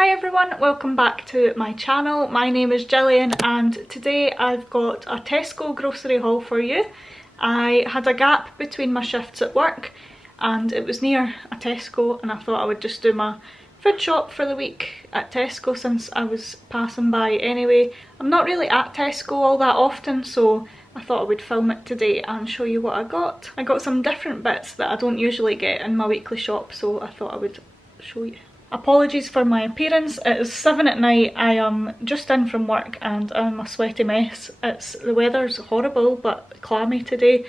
Hi everyone, welcome back to my channel. My name is Gillian and today I've got a Tesco grocery haul for you. I had a gap between my shifts at work and it was near a Tesco and I thought I would just do my food shop for the week at Tesco since I was passing by anyway. I'm not really at Tesco all that often, so I thought I would film it today and show you what I got. I got some different bits that I don't usually get in my weekly shop, so I thought I would show you. Apologies for my appearance, it is 7 at night, I am just in from work and I'm a sweaty mess. The weather's horrible but clammy today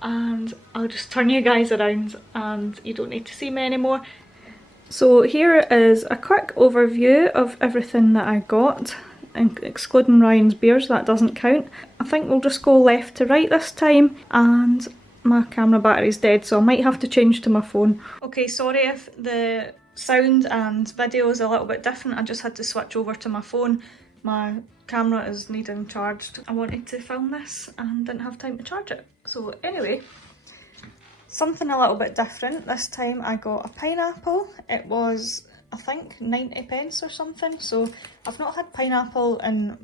and I'll just turn you guys around and you don't need to see me anymore. So here is a quick overview of everything that I got, excluding Ryan's beers, that doesn't count. I think we'll just go left to right this time, and my camera battery's dead so I might have to change to my phone. Okay, sorry if the sound and video is a little bit different, I just had to switch over to my phone. My camera is needing charged. I wanted to film this and didn't have time to charge it. So anyway, something a little bit different. This time I got a pineapple. It was, I think, 90 pence or something. So I've not had pineapple in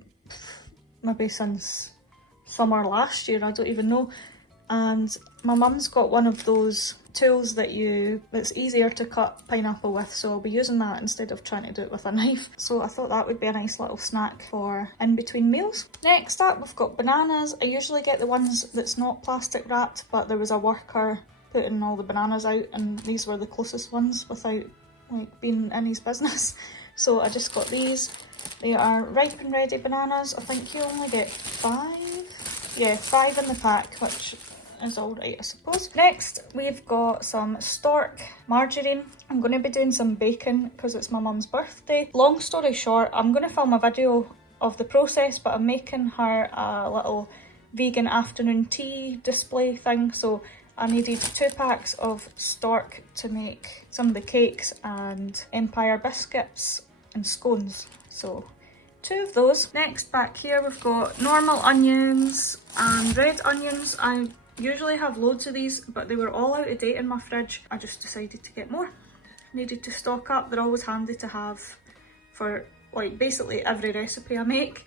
maybe since summer last year, I don't even know. And my mum's got one of those tools that's easier to cut pineapple with, so I'll be using that instead of trying to do it with a knife. So I thought that would be a nice little snack for in between meals. Next up we've got bananas. I usually get the ones that's not plastic wrapped, but there was a worker putting all the bananas out and these were the closest ones without like being in his business. So I just got these. They are ripe and ready bananas. I think you only get 5? Yeah, 5 in the pack, which is alright I suppose. Next we've got some Stork margarine. I'm going to be doing some baking because it's my mum's birthday. Long story short, I'm going to film a video of the process, but I'm making her a little vegan afternoon tea display thing, so I needed 2 packs of Stork to make some of the cakes and Empire biscuits and scones, so 2 of those. Next, back here we've got normal onions and red onions. I usually have loads of these, but they were all out of date in my fridge. I just decided to get more. Needed to stock up. They're always handy to have for like basically every recipe I make.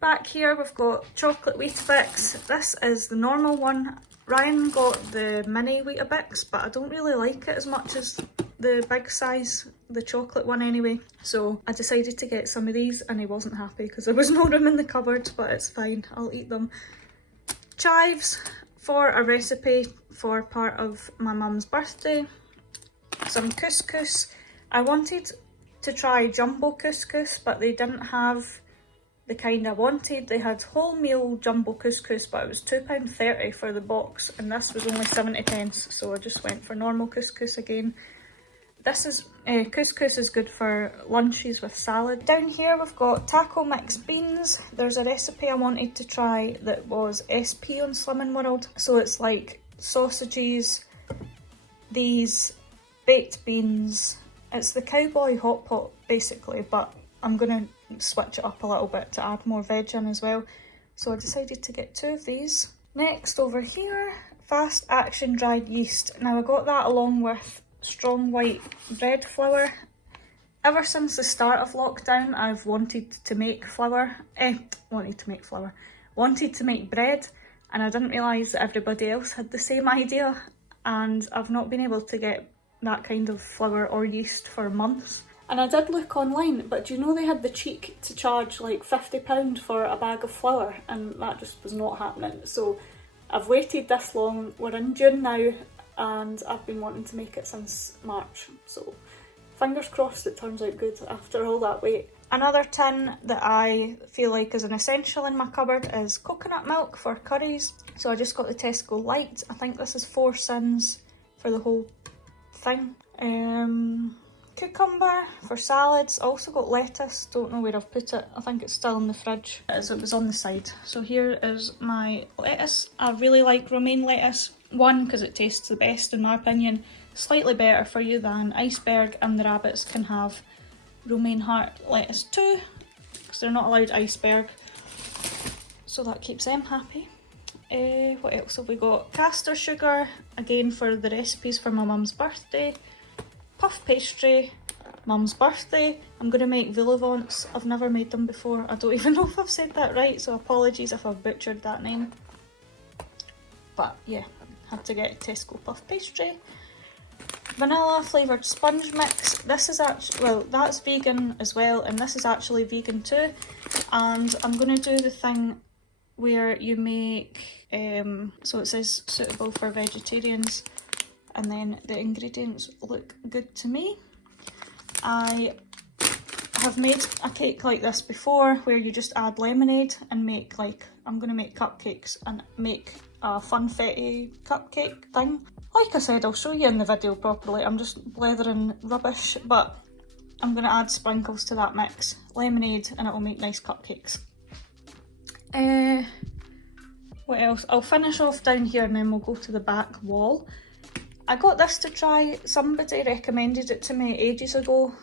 Back here we've got chocolate Weetabix. This is the normal one. Ryan got the mini Weetabix, but I don't really like it as much as the big size, the chocolate one anyway. So I decided to get some of these and he wasn't happy because there was no room in the cupboard, but it's fine, I'll eat them. Chives for a recipe for part of my mum's birthday. Some couscous. I wanted to try jumbo couscous, but they didn't have the kind I wanted. They had wholemeal jumbo couscous, but it was £2.30 for the box, and this was only 70 pence, so I just went for normal couscous again. This is couscous is good for lunches with salad. Down here we've got taco mixed beans. There's a recipe I wanted to try that was SP on Slimming World. So it's like sausages, these baked beans. It's the cowboy hot pot basically, but I'm gonna switch it up a little bit to add more veg in as well. So I decided to get 2 of these. Next over here, fast action dried yeast. Now I got that along with strong white bread flour. Ever since the start of lockdown I've wanted to make bread, and I didn't realise that everybody else had the same idea, and I've not been able to get that kind of flour or yeast for months. And I did look online, but do you know they had the cheek to charge like £50 for a bag of flour, and that just was not happening. So I've waited this long, we're in June now, and I've been wanting to make it since March, so fingers crossed it turns out good after all that wait. Another tin that I feel like is an essential in my cupboard is coconut milk for curries. So I just got the Tesco Light. I think this is 4 cents for the whole thing. Cucumber for salads. Also got lettuce, don't know where I've put it. I think it's still in the fridge as it was on the side. So here is my lettuce. I really like romaine lettuce. 1, because it tastes the best in my opinion. Slightly better for you than iceberg, and the rabbits can have romaine heart lettuce too, because they're not allowed iceberg. So that keeps them happy. What else have we got? Caster sugar, again for the recipes for my mum's birthday. Puff pastry, mum's birthday. I'm going to make vol-au-vents. I've never made them before. I don't even know if I've said that right, so apologies if I've butchered that name. But yeah, had to get Tesco puff pastry. Vanilla flavoured sponge mix. This is actually, well, that's vegan as well, and this is actually vegan too. And I'm going to do the thing where you make, so it says suitable for vegetarians, and then the ingredients look good to me. I have made a cake like this before where you just add lemonade and make like, I'm going to make cupcakes and make a funfetti cupcake thing. Like I said, I'll show you in the video properly. I'm just blethering rubbish, but I'm going to add sprinkles to that mix, lemonade, and it will make nice cupcakes. What else? I'll finish off down here and then we'll go to the back wall. I got this to try. Somebody recommended it to me ages ago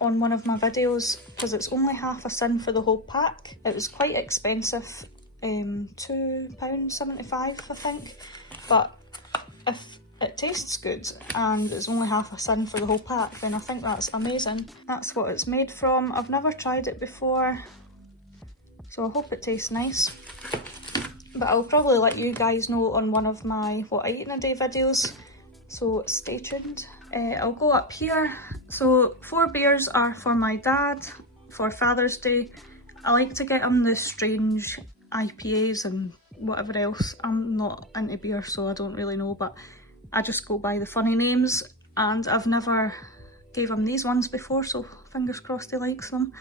on one of my videos because it's only half a sin for the whole pack. It was quite expensive, £2.75 I think, but if it tastes good and it's only half a sin for the whole pack, then I think that's amazing. That's what it's made from. I've never tried it before, so I hope it tastes nice. But I'll probably let you guys know on one of my what I eat in a day videos, so stay tuned. I'll go up here. So 4 beers are for my dad for Father's Day. I like to get him the strange IPAs and whatever else. I'm not into beer, so I don't really know, but I just go by the funny names, and I've never gave him these ones before, so fingers crossed he likes them.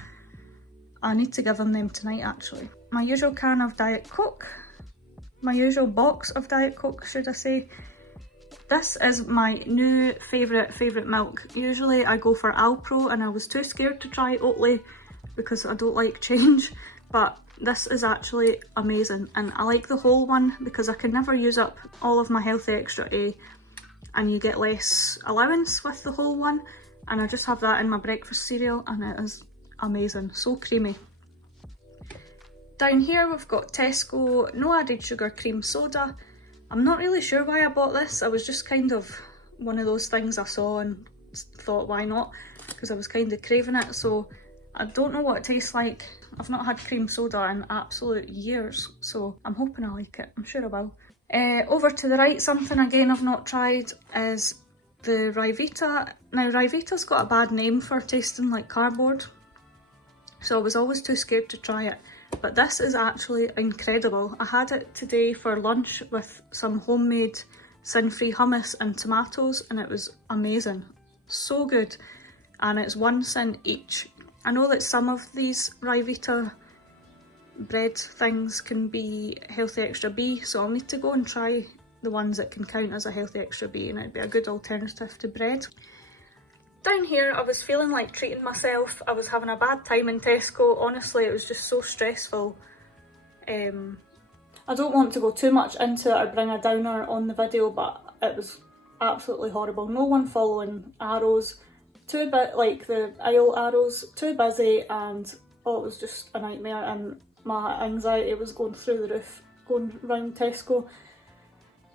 I need to give him them tonight actually. My usual can of Diet Coke. My usual box of Diet Coke, should I say. This is my new favourite milk. Usually I go for Alpro, and I was too scared to try Oatly because I don't like change, but this is actually amazing, and I like the whole one because I can never use up all of my Healthy Extra A, and you get less allowance with the whole one, and I just have that in my breakfast cereal and it is amazing, so creamy. Down here we've got Tesco no added sugar cream soda. I'm not really sure why I bought this. I was just kind of one of those things I saw and thought why not, because I was kind of craving it. So I don't know what it tastes like. I've not had cream soda in absolute years, so I'm hoping I like it. I'm sure I will. Over to the right, something again I've not tried is the Ryvita. Now Ryvita's got a bad name for tasting like cardboard, so I was always too scared to try it. But this is actually incredible. I had it today for lunch with some homemade sin-free hummus and tomatoes, and it was amazing. So good. And it's 1 cent each. I know that some of these Ryvita bread things can be Healthy Extra B, so I'll need to go and try the ones that can count as a Healthy Extra B, and it'd be a good alternative to bread. Down here I was feeling like treating myself. I was having a bad time in Tesco. Honestly, it was just so stressful. I don't want to go too much into it or bring a downer on the video, but it was absolutely horrible. No one following arrows, too bit like the aisle arrows, too busy, and oh, it was just a nightmare, and my anxiety was going through the roof going round Tesco.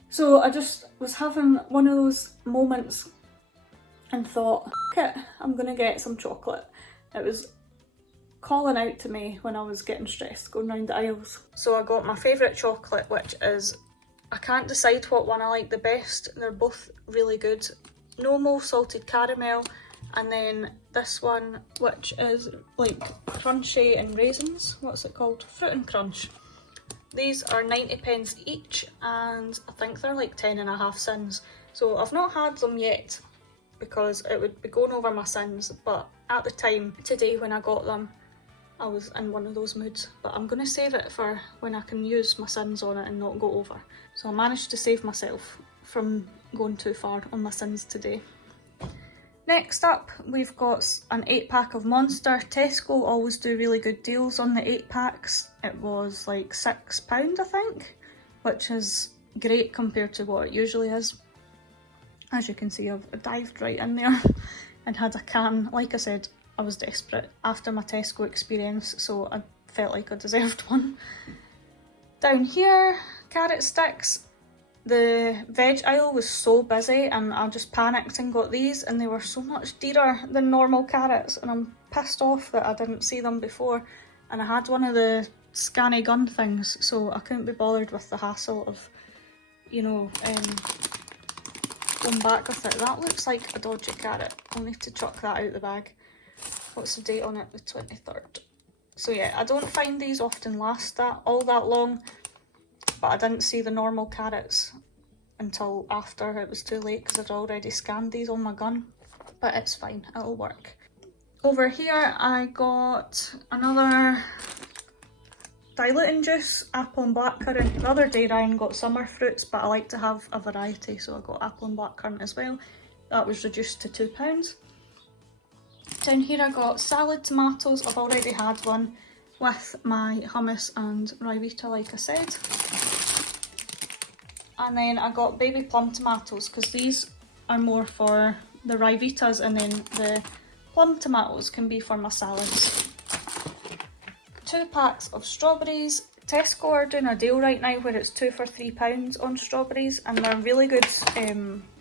So I just was having one of those moments and thought, it, I'm gonna get some chocolate. It was calling out to me when I was getting stressed going round the aisles. So I got my favourite chocolate, which is, I can't decide what one I like the best. They're both really good. Normal salted caramel, and then this one, which is like crunchy and raisins. What's it called? Fruit and Crunch. These are 90p each, and I think they're like 10.5 cents. So I've not had them yet because it would be going over my sins, but at the time today when I got them I was in one of those moods. But I'm going to save it for when I can use my sins on it and not go over. So I managed to save myself from going too far on my sins today. Next up we've got an 8-pack of Monster. Tesco always do really good deals on the 8-packs. It was like £6 I think, which is great compared to what it usually is. As you can see, I've dived right in there and had a can. Like I said, I was desperate after my Tesco experience, so I felt like I deserved one. Down here, carrot sticks. The veg aisle was so busy and I just panicked and got these, and they were so much dearer than normal carrots, and I'm pissed off that I didn't see them before. And I had one of the scanny gun things, so I couldn't be bothered with the hassle of, you know, going back with it. That looks like a dodgy carrot. I'll need to chuck that out the bag. What's the date on it? The 23rd. So yeah, I don't find these often last all that long, but I didn't see the normal carrots until after it was too late because I'd already scanned these on my gun. But it's fine, it'll work. Over here I got another diluting juice, apple and blackcurrant. The other day Ryan got summer fruits, but I like to have a variety, so I got apple and blackcurrant as well. That was reduced to £2. Down here I got salad tomatoes. I've already had one with my hummus and Ryvita, like I said. And then I got baby plum tomatoes because these are more for the Ryvitas, and then the plum tomatoes can be for my salads. 2 packs of strawberries. Tesco are doing a deal right now where it's 2 for £3 on strawberries, and they're really good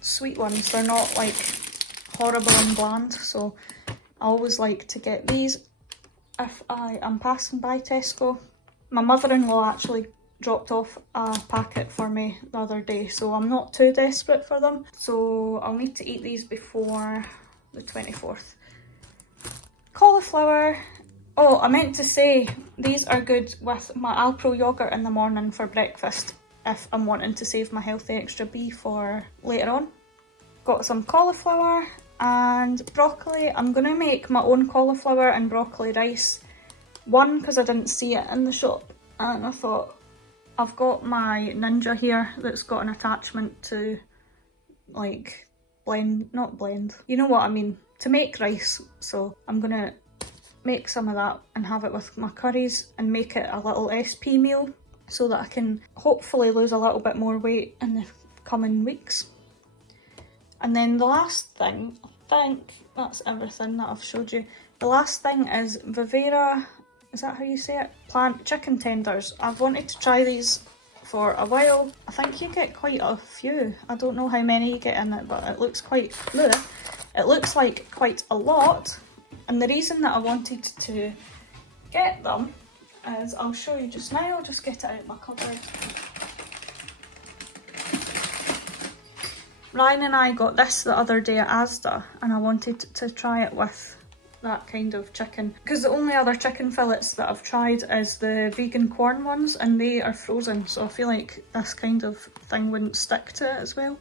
sweet ones. They're not like horrible and bland, so I always like to get these if I am passing by Tesco. My mother-in-law actually dropped off a packet for me the other day, so I'm not too desperate for them. So I'll need to eat these before the 24th. Cauliflower. Oh, I meant to say, these are good with my Alpro yogurt in the morning for breakfast if I'm wanting to save my healthy extra B for later on. Got some cauliflower and broccoli. I'm going to make my own cauliflower and broccoli rice. One, because I didn't see it in the shop, and I thought, I've got my Ninja here that's got an attachment to like not blend, you know what I mean, to make rice. So I'm going to make some of that and have it with my curries and make it a little SP meal so that I can hopefully lose a little bit more weight in the coming weeks. And then the last thing, I think that's everything that I've showed you. The last thing is Vivera, is that how you say it? Plant chicken tenders. I've wanted to try these for a while. I think you get quite a few. I don't know how many you get in it, but it looks it looks like quite a lot. And the reason that I wanted to get them is, I'll show you just now. I'll just get it out of my cupboard. Ryan and I got this the other day at Asda, and I wanted to try it with that kind of chicken, because the only other chicken fillets that I've tried is the vegan corn ones, and they are frozen, so I feel like this kind of thing wouldn't stick to it as well.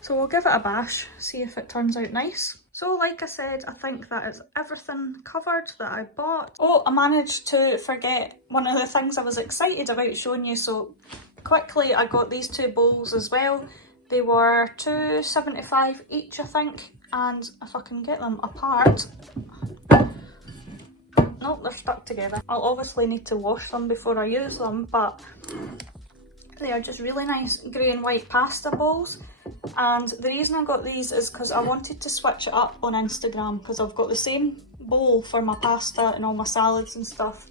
So we'll give it a bash, see if it turns out nice. So like I said, I think that is everything covered that I bought. Oh, I managed to forget one of the things I was excited about showing you, so quickly I got these 2 bowls as well. They were £2.75 each, I think, and if I can get them apart, nope, they're stuck together. I'll obviously need to wash them before I use them, but they are just really nice grey and white pasta bowls. And the reason I got these is because I wanted to switch it up on Instagram, because I've got the same bowl for my pasta and all my salads and stuff,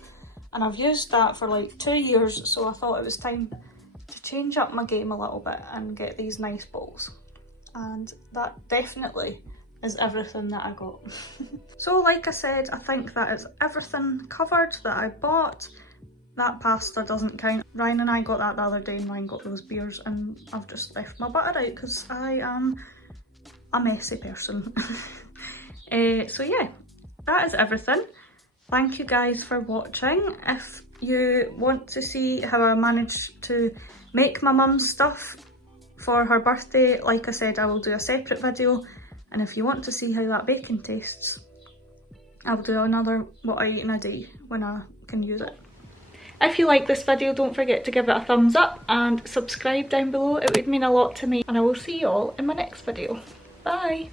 and I've used that for like 2 years, so I thought it was time to change up my game a little bit and get these nice bowls. And that definitely is everything that I got. So like I said, I think that is everything covered that I bought. That pasta doesn't count. Ryan and I got that the other day, and Ryan got those beers, and I've just left my butter out because I am a messy person. So yeah, that is everything. Thank you guys for watching. If you want to see how I managed to make my mum's stuff for her birthday, like I said, I will do a separate video. And if you want to see how that bacon tastes, I'll do another what I eat in a day when I can use it. If you like this video, don't forget to give it a thumbs up and subscribe down below. It would mean a lot to me, and I will see you all in my next video. Bye!